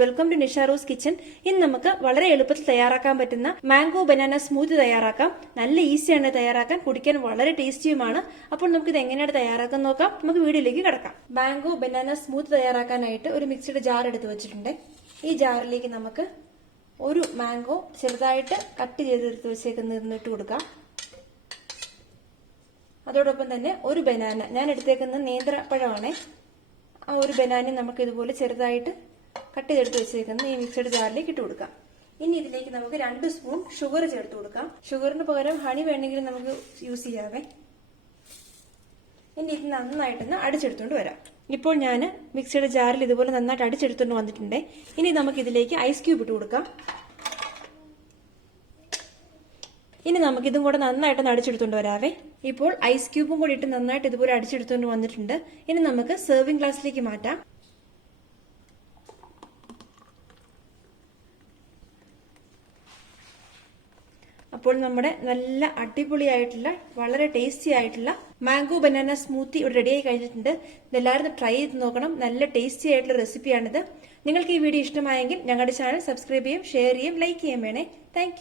Welcome to നിഷാറൂസ് kitchen. ഇന്ന് നമുക്ക് വളരെ എളുപ്പത്തിൽ തയ്യാറാക്കാൻ പറ്റുന്ന മാംഗോ ബനാന സ്മൂത്തി തയ്യാറാക്കാം. നല്ല ഈസിയാണ് തയ്യാറാക്കാൻ, കുടിക്കാൻ വളരെ ടേസ്റ്റിയുമാണ്. അപ്പോൾ നമുക്ക് ഇത് എങ്ങനെയാണ് തയ്യാറാക്കാൻ നോക്കാം. നമുക്ക് വീഡിയോയിലേക്ക് കിടക്കാം. മാംഗോ ബനാന സ്മൂത്തി തയ്യാറാക്കാനായിട്ട് ഒരു മിക്സിയുടെ ജാർ എടുത്ത് വെച്ചിട്ടുണ്ട്. ഈ ജാറിലേക്ക് നമുക്ക് ഒരു മാംഗോ ചെറുതായിട്ട് കട്ട് ചെയ്തെടുത്ത് വെച്ചേക്കുന്നതിന് ഇട്ട് കൊടുക്കാം. അതോടൊപ്പം തന്നെ ഒരു ബനാന, ഞാൻ എടുത്തേക്കുന്ന നേന്ത്രപ്പഴമാണ്. ആ ഒരു ബനാന നമുക്ക് ഇതുപോലെ ചെറുതായിട്ട് കട്ട് ചെയ്തെടുത്ത് വെച്ചേക്കുന്ന ഈ മിക്സഡ് ജാറിലേക്ക് ഇട്ട് കൊടുക്കാം. ഇനി ഇതിലേക്ക് നമുക്ക് 2 സ്പൂൺ ഷുഗർ ചേർത്ത് കൊടുക്കാം. ഷുഗറിന് പകരം ഹണി വേണമെങ്കിൽ നമുക്ക് യൂസ് ചെയ്യാവേ. ഇനി ഇത് നന്നായിട്ടൊന്ന് അടിച്ചെടുത്തുകൊണ്ട് വരാം. ഇപ്പോൾ ഞാൻ മിക്സിയുടെ ജാറിൽ ഇതുപോലെ നന്നായിട്ട് അടിച്ചെടുത്തുകൊണ്ട് വന്നിട്ടുണ്ട്. ഇനി നമുക്ക് ഇതിലേക്ക് ഐസ് ക്യൂബ് ഇട്ട് കൊടുക്കാം. ഇനി നമുക്ക് ഇതും കൂടെ നന്നായിട്ട് അടിച്ചെടുത്തുകൊണ്ട് വരാവേ. ഇപ്പോൾ ഐസ് ക്യൂബും കൂടി ഇട്ട് നന്നായിട്ട് ഇതുപോലെ അടിച്ചെടുത്തുകൊണ്ട് വന്നിട്ടുണ്ട്. ഇനി നമുക്ക് സെർവിംഗ് ഗ്ലാസ്സിലേക്ക് മാറ്റാം. അപ്പോൾ നമ്മുടെ നല്ല അടിപൊളിയായിട്ടുള്ള വളരെ ടേസ്റ്റി ആയിട്ടുള്ള മാംഗോ ബനാന സ്മൂത്തി ഇവിടെ റെഡി ആയി കഴിഞ്ഞിട്ടുണ്ട്. ഇതെല്ലാവരും ട്രൈ ചെയ്ത് നോക്കണം. നല്ല ടേസ്റ്റി ആയിട്ടുള്ള റെസിപ്പിയാണിത്. നിങ്ങൾക്ക് ഈ വീഡിയോ ഇഷ്ടമായെങ്കിൽ ഞങ്ങളുടെ ചാനൽ സബ്സ്ക്രൈബ് ചെയ്യും, ഷെയർ ചെയ്യും, ലൈക്ക് ചെയ്യാൻ വേണേ. താങ്ക്